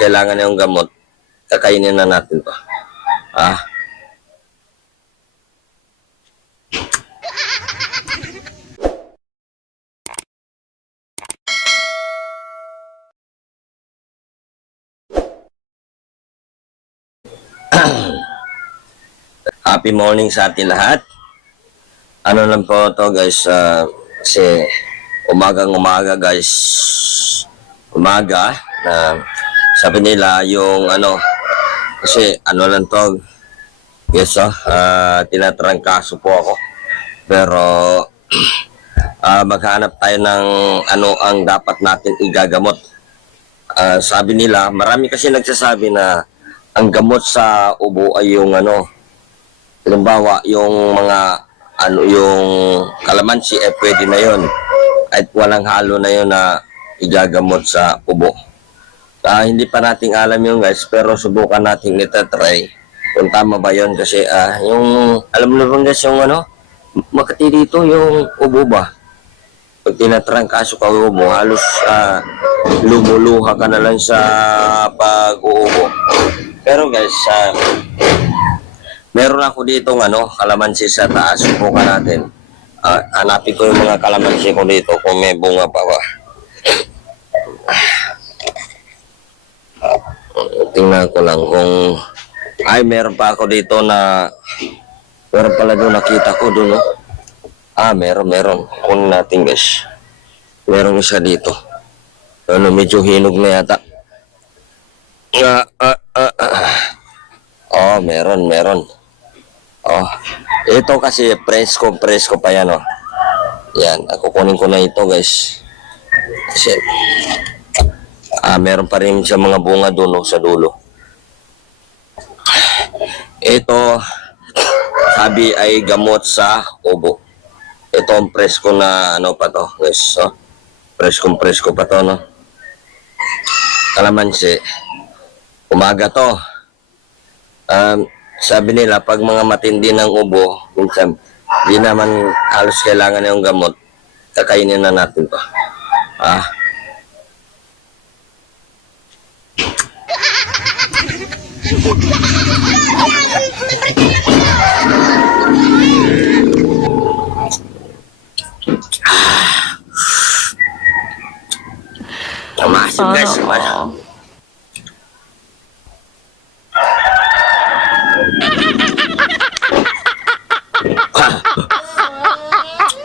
kailangan yung gamot, kakainin na natin to. Ah, happy morning sa ating lahat. Ano lang po to guys, kasi umaga guys, umaga na sabi nila yung ano, kasi ano lang to guys, tinatrangkaso po ako, pero maghanap tayo ng ano ang dapat natin igagamot. Sabi nila, marami kasi nagsasabi na ang gamot sa ubo ay yung ano, halimbawa yung mga ano yung kalamansi, pwede na yon kahit walang halo na yon na igagamot sa ubo. Hindi pa nating alam yun guys, pero subukan natin itatry kung tama ba yun, kasi yung alam mo naman guys yung ano, Makati dito yung ubo ba, pag tinatrangkaso ka ubo, halos lumuluha ka na lang sa pag-uubo. Pero guys, meron ako dito ano, kalamansi sa taas. Subukan natin. Hanapin ko yung mga kalamansi ko dito kung may bunga pa ba. Tingnan ko lang kung meron pa ako dito na meron pala doon, nakita ko doon, no? Meron. Kunin natin guys. Meron isa dito. Ano, medyo hinog na yata. Meron. Ito kasi presko pa yan, oh. Yan, kukunin ko na ito guys. Kasi meron pa rin siya mga bunga doon, oh, sa dulo. Ito sabi ay gamot sa ubo. Ito ang presko na ano pa to guys, oh. Presko pa to, no. Kalamansi, umaga to. Sabi nila pag mga matindi ng ubo, minsan di naman halos kailangan yung gamot, kakainin na natin to. Masim guys, masim.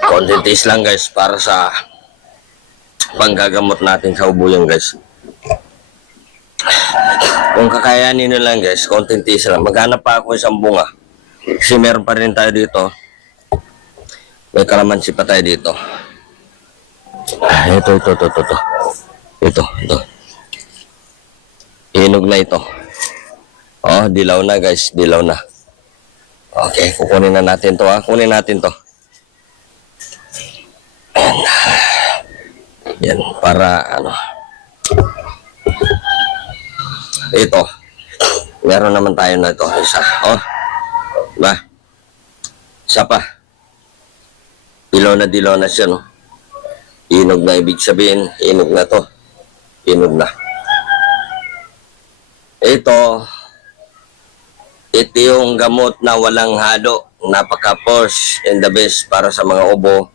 Kontentis lang guys para sa panggagamot natin sa ubo yan guys. Kung kakayanin nyo lang guys, kontentis lang. Maghanap pa ako isang bunga, kasi meron pa rin tayo dito. May kalamansi pa tayo dito. Ito. Hinog na ito. Dilaw na guys, dilaw na. Okay, kukunin na natin to, kunin natin to. Yan, para ano. Ito. Meron naman tayo na ito, isa. Diba? Isa pa. Dilaw na siya, no. Hinog na, ibig sabihin, hinog na to. Hinog na. Ito yung gamot na walang halo. Napaka-force and the best para sa mga ubo.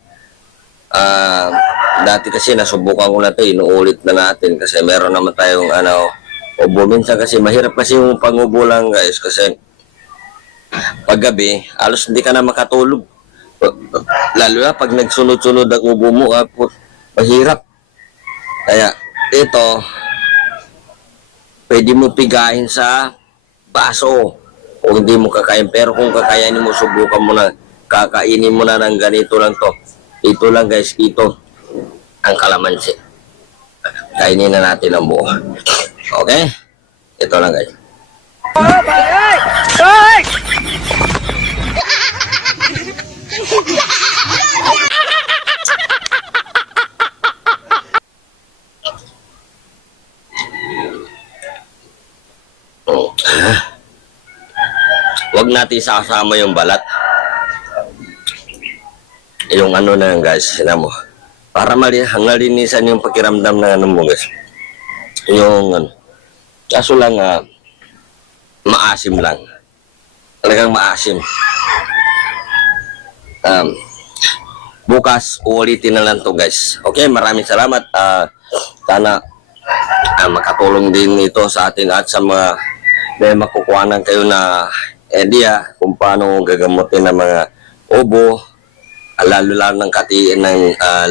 Dati kasi nasubukan ko na ito, inuulit na natin kasi meron naman tayong ano, ubo. Minsan kasi mahirap kasi yung pangubo lang guys, kasi paggabi, halos hindi ka na makatulog. Lalo na pag nagsunod-sunod ang ubo mo, mahirap. Kaya ito, pwede mo pigahin sa baso kung hindi mo kakain. Pero kung kakayanin mo, subukan mo na, kakainin mo na ng ganito lang to. Ito lang guys, ito ang kalamansi. Kainin na natin ang buo. Okay? Ito lang guys. Huwag natin sasama yung balat. Yung ano na yan guys, mo. Para malinisan yung pakiramdam ng ano mo guys. Yung ano, Kaso lang, maasim lang. Talagang maasim. Bukas, uulitin na lang to guys. Okay, maraming salamat. Sana makatulong din ito sa atin at sa mga may makukuhanan kayo na idea kung paano gagamutin ng mga ubo, lalo ng katiin ng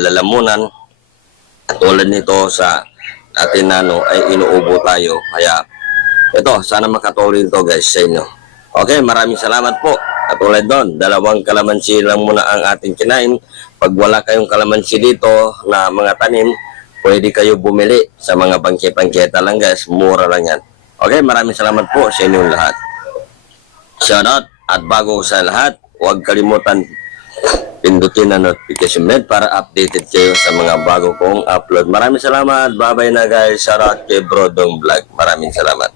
lalamunan. Tulad nito sa atin ay inuubo tayo. Kaya ito, sana makatulong ito guys sa inyo. Okay, maraming salamat po. Katulad doon, 2 kalamansi lang muna ang ating kinain. Pag wala kayong kalamansi dito na mga tanim, pwede kayo bumili sa mga bangke-bangketa lang guys. Mura lang yan. Okay, maraming salamat po sa inyong lahat. Shoutout at bago sa lahat, huwag kalimutan pindutin na notification bell para updated kayo sa mga bago kong upload. Maraming salamat. Bye-bye na guys. Shoutout kay Brodong Vlog. Maraming salamat.